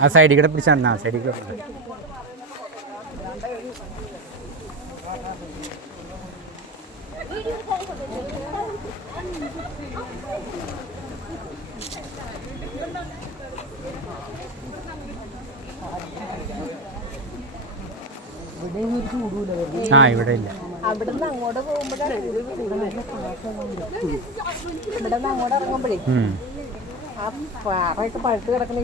ആ സൈഡിൽ കൂടെ പിടിച്ചാണ് ആ സൈഡിൽ കൂടെ. ആ ഇവിടെ ഇല്ല. അവിടുന്ന് അങ്ങോട്ട് പോകുമ്പോഴാണ് ഇവിടുന്ന് അങ്ങോട്ട് ഇറങ്ങുമ്പോഴേ ആ പാറയൊക്കെ പഴുത്ത് കിടക്കണേ.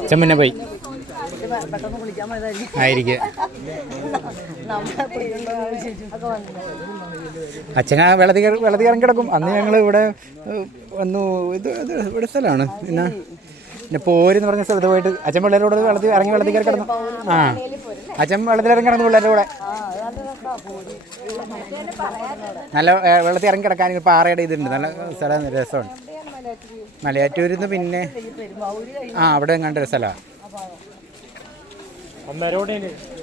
അച്ഛൻ മുന്നേ പോയോ? ആയിരിക്കും. ആ വെള്ളത്തിൽ വെള്ളത്തിൽ ഇറങ്ങി കിടക്കും. അന്ന് ഞങ്ങൾ ഇവിടെ വന്നു. ഇത് ഇത് ഇവിടെ സ്ഥലമാണ്. പിന്നെ പിന്നെ പോരെന്ന് പറഞ്ഞ സ്ഥലത്ത് പോയിട്ട് അച്ഛൻ പിള്ളേരോട് വെള്ളത്തിൽ ഇറങ്ങി വെള്ളത്തിൽ കയറി കിടന്നു. ആ. അച്ഛൻ വെള്ളത്തിൽ ഇറങ്ങി കിടന്നു പിള്ളേരുടെ കൂടെ. നല്ല വെള്ളത്തിൽ ഇറങ്ങി കിടക്കാൻ പാറയുടെ ഇതുണ്ട്. നല്ല സ്ഥലം രസമാണ്. മലയാറ്റൂരിൽ നിന്ന് പിന്നെ ആ അവിടെ കണ്ട ഒരു സ്ഥലമാണ്. നല്ല രസം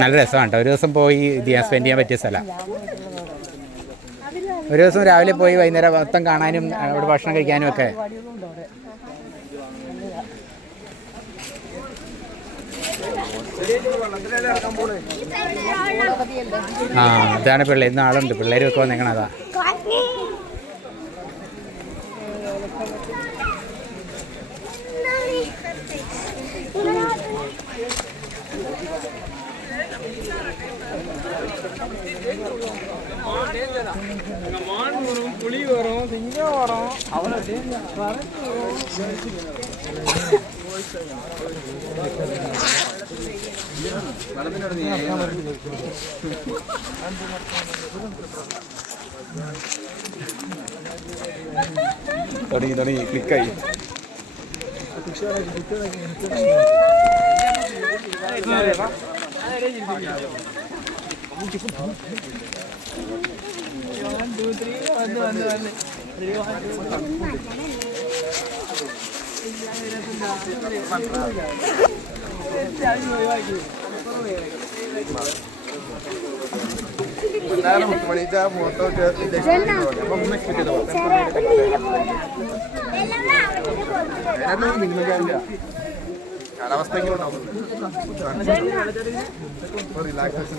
നല്ല രസമാണ് കേട്ടോ. ഒരു ദിവസം പോയി ഇതിയാ സ്പെൻഡ് ചെയ്യാൻ പറ്റിയ സ്ഥലമാണ് ഒരു ദിവസം രാവിലെ പോയി വൈകുന്നേരം മൊത്തം കാണാനും അവിടെ ഭക്ഷണം കഴിക്കാനും ഒക്കെ. ആ അതാണ് പിള്ളേർ ഇന്ന് ആളുണ്ട്. പിള്ളേരും ഒക്കെ വന്നേക്കണതാ തുടങ്ങി തുടങ്ങി ക്ലിക്കായി ഫോട്ടോ എങ്ങനെയുണ്ടാവും റിലാക്സേഷൻ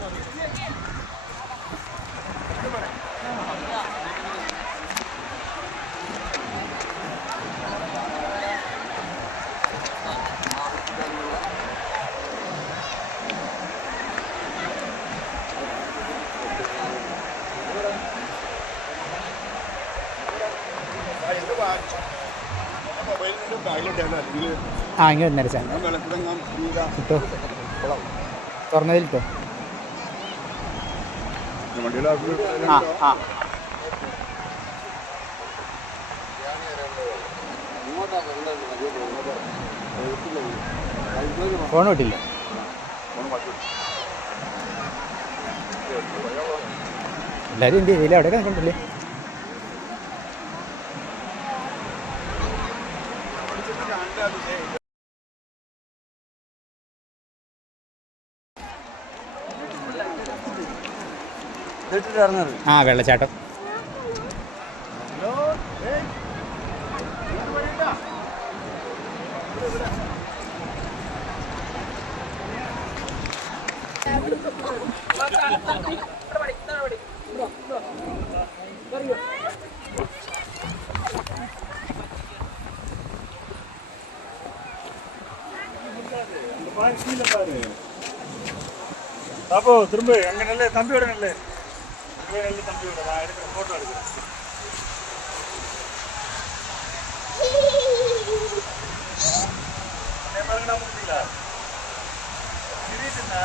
ആ ഇങ്ങനെ ഒന്നര ചാൻ കിട്ടോ തുറന്നതിലിട്ടോ. ആ ആ ഫോൺ കിട്ടില്ല എല്ലാവരും എന്ത് ചെയ്തില്ല അവിടെ കണ്ടില്ലേ ആ വെള്ളച്ചാട്ടം அப்போ திரும்ப அங்க நல்ல தம்பியோட நல்ல வேலையில் தம்பியோட நான் எடுக்கிற ஃபோட்டோ எடுக்கிறேன். பாருங்கண்ணா முடியுங்களா சிரிச்சுண்ணா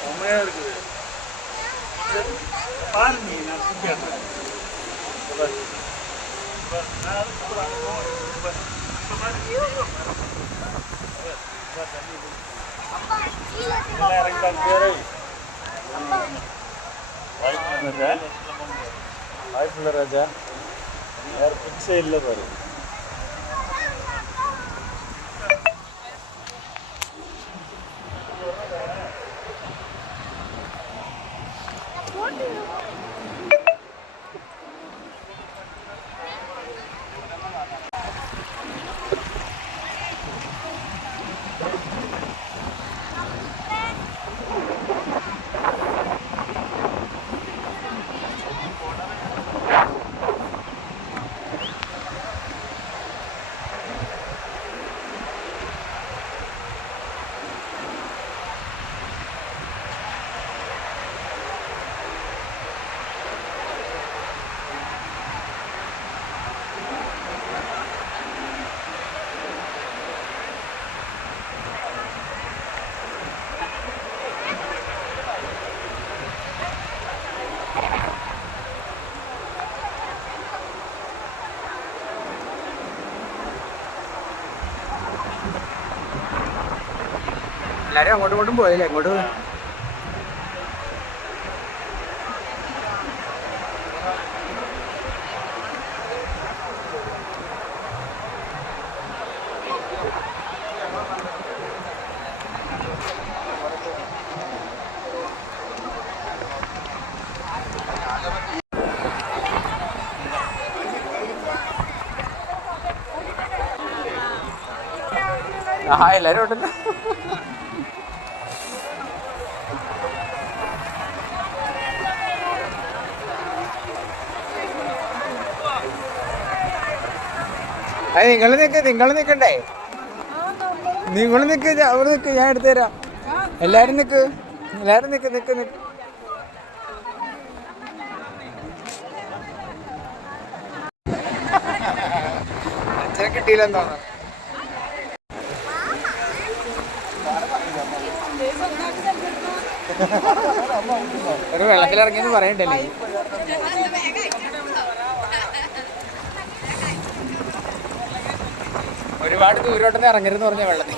செம்மையாக இருக்குது. பாருங்க நான் சூப்பர் நான் ராஜா. வேற பிக்ஸே இல்லை பாரு. എല്ലാവരും അങ്ങോട്ടും ഇങ്ങോട്ടും പോയല്ലേ? അങ്ങോട്ട് ആ എല്ലാവരും ഉണ്ടല്ലോ. അത് നിങ്ങൾ നിൽക്ക് നിങ്ങൾ നിൽക്കണ്ടേ നിങ്ങൾ നിക്ക് അവർ നിൽക്ക് ഞാൻ എടുത്തു തരാം. എല്ലാവരും നിൽക്ക് എല്ലാവരും നിക്ക് നിക്ക് നിൽക്ക് അച്ഛനെ കിട്ടിയില്ലെന്ന് തോന്നുന്നു. ഒരു വെള്ളത്തിലിറങ്ങിയെന്ന് പറയണ്ടല്ലേ? ഒരുപാട് ദൂരോട്ടൊന്നും ഇറങ്ങരുതെന്ന് പറഞ്ഞ വെള്ളത്തിൽ.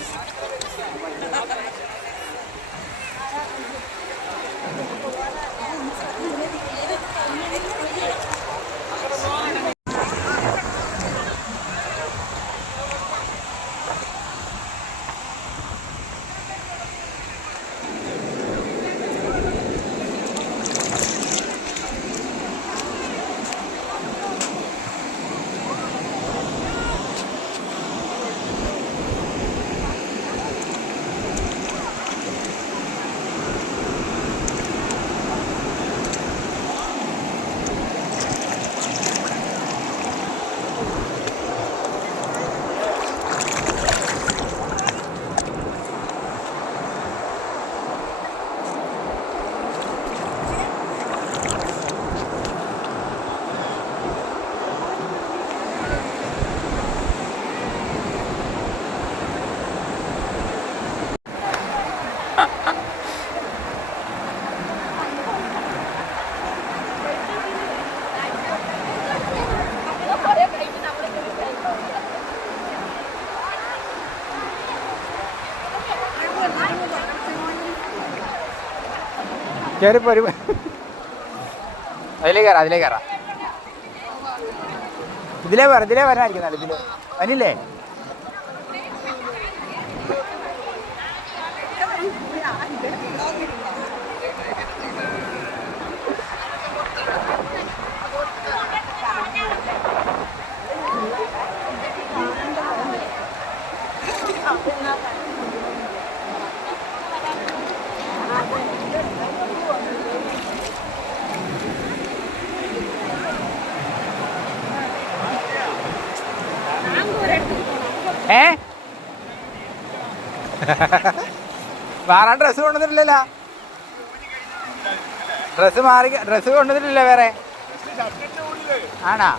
കയറിപ്പോ ഒരു അതിലേ കയറാം അതിലേ കയറാം ഇതിലേ വരാം ഇതിലേ വരാനായിരിക്കും നല്ല ഇതിൽ വനില്ലേ ഏ? വേറെ ഡ്രസ്സ് കൊണ്ടുവന്നിട്ടില്ലല്ലോ. ഡ്രസ്സ് മാറി ഡ്രസ്സ് കൊണ്ടുവന്നിട്ടില്ല വേറെ. ആണാ?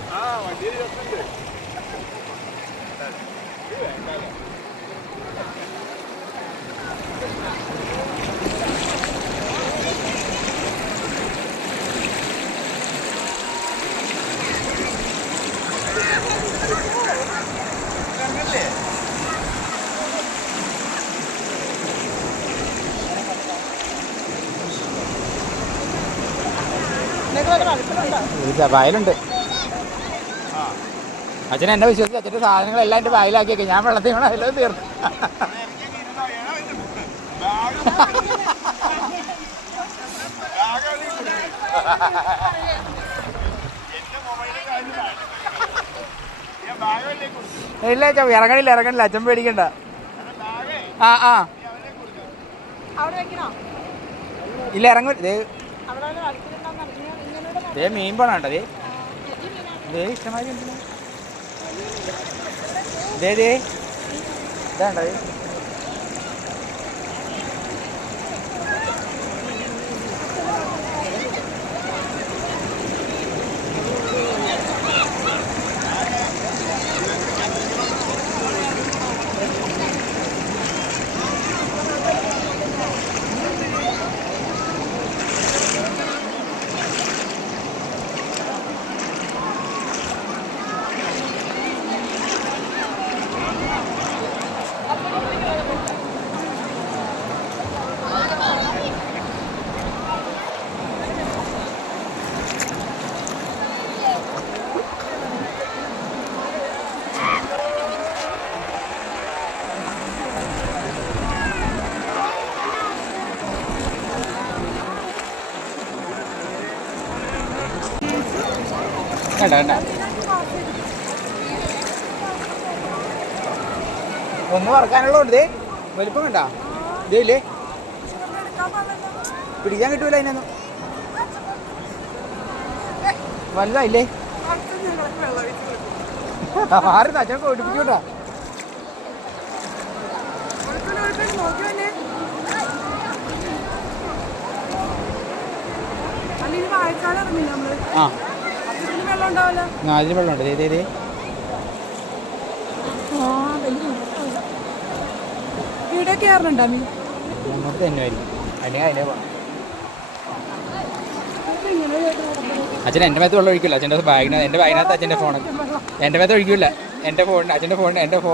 വയലുണ്ട്. അച്ഛൻ എന്നെ വിശ്വസിച്ച് അച്ഛന്റെ സാധനങ്ങളെല്ലാം എന്റെ വയലാക്കിയൊക്കെ. ഞാൻ വെള്ളത്തിൽ വേണം അതിലും തീർന്നു. ഇല്ല അച്ഛൻ ഇറങ്ങണില്ല ഇറങ്ങണില്ല. അച്ഛൻ പേടിക്കണ്ട. ആ ആ. ഇല്ല ഇറങ്ങ ദേ അവിടെ വല്ല കളിക്കുന്നുണ്ടോന്ന് അറിഞ്ഞാ ദേ മീൻ പോണണ്ട ദേ? ദേ ഇഷ്ടമായി ദേ ദേ? വേണ്ട കണ്ട ഒന്ന് വറക്കാനുള്ളതുണ്ട്. ദേ വലിപ്പം കണ്ട ഇതേ പിടിക്കാൻ കിട്ടൂല അതിനൊന്നും. വലുതായില്ലേ? ആരും അച്ഛനൊക്കെ ഓടിപ്പിക്കൂട്ടാ ആ. ആ, അതിന് വെള്ളമുണ്ട്. ദേ ദേ ദേ. ഇവിടെ കയറുന്നുണ്ടോ മീൻ അങ്ങോട്ട് തന്നെ ആയിരിക്കും അല്ലെങ്കിൽ അതിനെ പോകണം അച്ഛൻ എന്റെ മേത്ത് വെള്ളം ഒഴിക്കില്ല. അച്ഛന്റെ ബാഗിനകത്ത് എന്റെ ബാഗിനകത്ത് അച്ഛന്റെ ഫോണൊക്കെ എന്റെ മേത്ത് ഒഴിക്കില്ല എന്റെ ഫോണിന് അച്ഛന്റെ ഫോണിന് എന്റെ ഫോ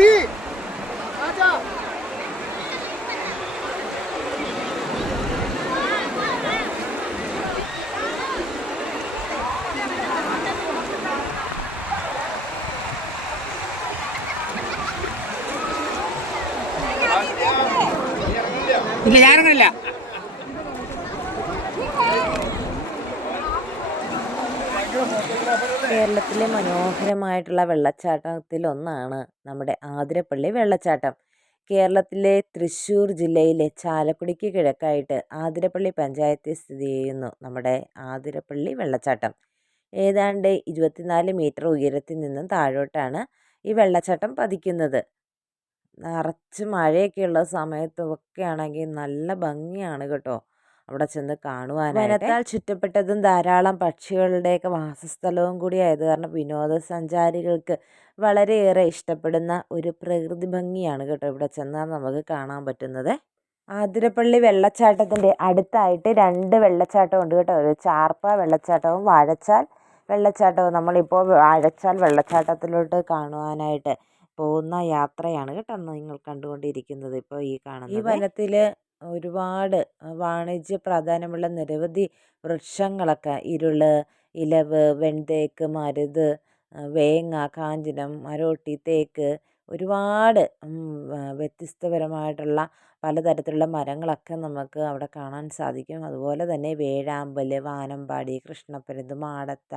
വലിയ ഇത് ഇതുണ്ട് ഇല്ല ഞാനങ്ങനല്ല കേരളത്തിലെ മനോഹരമായിട്ടുള്ള വെള്ളച്ചാട്ടത്തിലൊന്നാണ് നമ്മുടെ ആതിരപ്പള്ളി വെള്ളച്ചാട്ടം. കേരളത്തിലെ തൃശ്ശൂർ ജില്ലയിലെ ചാലക്കുടിക്ക് കിഴക്കായിട്ട് ആതിരപ്പള്ളി പഞ്ചായത്തിൽ സ്ഥിതി ചെയ്യുന്നു നമ്മുടെ ആതിരപ്പള്ളി വെള്ളച്ചാട്ടം. ഏതാണ്ട് ഇരുപത്തിനാല് മീറ്റർ ഉയരത്തിൽ നിന്നും താഴോട്ടാണ് ഈ വെള്ളച്ചാട്ടം പതിക്കുന്നത്. നിറച്ച് മഴയൊക്കെയുള്ള സമയത്തൊക്കെ ആണെങ്കിൽ നല്ല ഭംഗിയാണ് കേട്ടോ. അവിടെ ചെന്ന് കാണുവാനായിട്ട്. വനത്താൽ ചുറ്റപ്പെട്ടതും ധാരാളം പക്ഷികളുടെയൊക്കെ വാസസ്ഥലവും കൂടി ആയത് കാരണം വിനോദസഞ്ചാരികൾക്ക് വളരെയേറെ ഇഷ്ടപ്പെടുന്ന ഒരു പ്രകൃതി ഭംഗിയാണ് കേട്ടോ ഇവിടെ ചെന്നാൽ നമുക്ക് കാണാൻ പറ്റുന്നത്. ആതിരപ്പള്ളി വെള്ളച്ചാട്ടത്തിന്റെ അടുത്തായിട്ട് രണ്ട് വെള്ളച്ചാട്ടമുണ്ട് കേട്ടോ. ഒരു ചാർപ്പ വെള്ളച്ചാട്ടവും വാഴച്ചാൽ വെള്ളച്ചാട്ടവും. നമ്മളിപ്പോൾ വാഴച്ചാൽ വെള്ളച്ചാട്ടത്തിലോട്ട് കാണുവാനായിട്ട് പോകുന്ന യാത്രയാണ് കേട്ടോ നിങ്ങൾ കണ്ടുകൊണ്ടിരിക്കുന്നത് ഇപ്പോൾ ഈ കാണുന്നത്. ഈ വനത്തിൽ ഒരുപാട് വാണിജ്യ പ്രാധാന്യമുള്ള നിരവധി വൃക്ഷങ്ങളൊക്കെ ഇരുൾ ഇലവ് വെൺതേക്ക് മരുത് വേങ്ങ കാഞ്ചനം മരോട്ടി തേക്ക് ഒരുപാട് വ്യത്യസ്തപരമായിട്ടുള്ള പലതരത്തിലുള്ള മരങ്ങളൊക്കെ നമുക്ക് അവിടെ കാണാൻ സാധിക്കും. അതുപോലെ തന്നെ വേഴാമ്പൽ വാനമ്പാടി കൃഷ്ണപ്പരുന്ത് മാടത്ത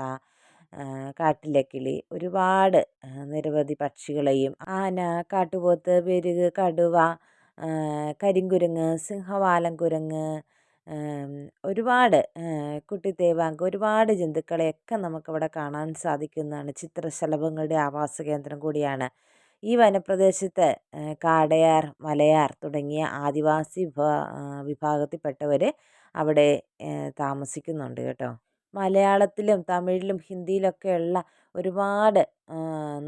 കാട്ടിലക്കിളി ഒരുപാട് നിരവധി പക്ഷികളെയും ആന കാട്ടുപോത്ത് പെരുക് കടുവ കരിങ്കുരങ്ങ് സിംഹവാലൻ കുരങ്ങ് ഒരുപാട് കുട്ടിത്തേവാങ്ക് ഒരുപാട് ജന്തുക്കളെയൊക്കെ നമുക്കിവിടെ കാണാൻ സാധിക്കുന്നതാണ്. ചിത്രശലഭങ്ങളുടെ ആവാസ കേന്ദ്രം കൂടിയാണ്. ഈ വനപ്രദേശത്ത് കാടയാർ മലയാർ തുടങ്ങിയ ആദിവാസി വിഭാ വിഭാഗത്തിൽപ്പെട്ടവർ അവിടെ താമസിക്കുന്നുണ്ട് കേട്ടോ. മലയാളത്തിലും തമിഴിലും ഹിന്ദിയിലൊക്കെയുള്ള ഒരുപാട്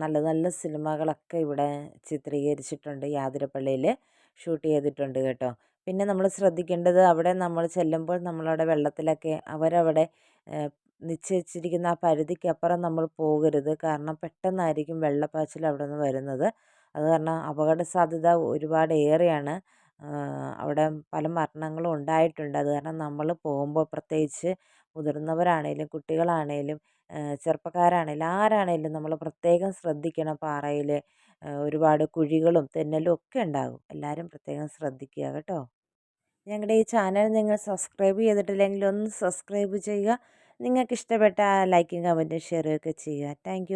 നല്ല നല്ല സിനിമകളൊക്കെ ഇവിടെ ചിത്രീകരിച്ചിട്ടുണ്ട് ഈ ആതിരപ്പള്ളിയിൽ ഷൂട്ട് ചെയ്തിട്ടുണ്ട് കേട്ടോ. പിന്നെ നമ്മൾ ശ്രദ്ധിക്കേണ്ടത് അവിടെ നമ്മൾ ചെല്ലുമ്പോൾ നമ്മളവിടെ വെള്ളത്തിലൊക്കെ അവരവിടെ നിശ്ചയിച്ചിരിക്കുന്ന ആ പരിധിക്കപ്പുറം നമ്മൾ പോകരുത്. കാരണം പെട്ടെന്നായിരിക്കും വെള്ളപ്പാച്ചിൽ അവിടെ നിന്ന് വരുന്നത്. അത് കാരണം അപകട സാധ്യത ഒരുപാട് ഏറെയാണ്. അവിടെ പല മരണങ്ങളും ഉണ്ടായിട്ടുണ്ട്. അത് കാരണം നമ്മൾ പോകുമ്പോൾ പ്രത്യേകിച്ച് മുതിർന്നവരാണേലും കുട്ടികളാണേലും ചെറുപ്പക്കാരാണേലും ആരാണേലും നമ്മൾ പ്രത്യേകം ശ്രദ്ധിക്കണം പാറയിൽ ഒരുപാട് കുഴികളും തെന്നലും ഒക്കെ ഉണ്ടാകും. എല്ലാവരും പ്രത്യേകം ശ്രദ്ധിക്കുക കേട്ടോ. ഞങ്ങളുടെ ഈ ചാനൽ നിങ്ങൾ സബ്സ്ക്രൈബ് ചെയ്തിട്ടില്ലെങ്കിൽ ഒന്ന് സബ്സ്ക്രൈബ് ചെയ്യുക. നിങ്ങൾക്ക് ഇഷ്ടപ്പെട്ട ലൈക്കും കമന്റും ഷെയറും ഒക്കെ ചെയ്യുക. താങ്ക്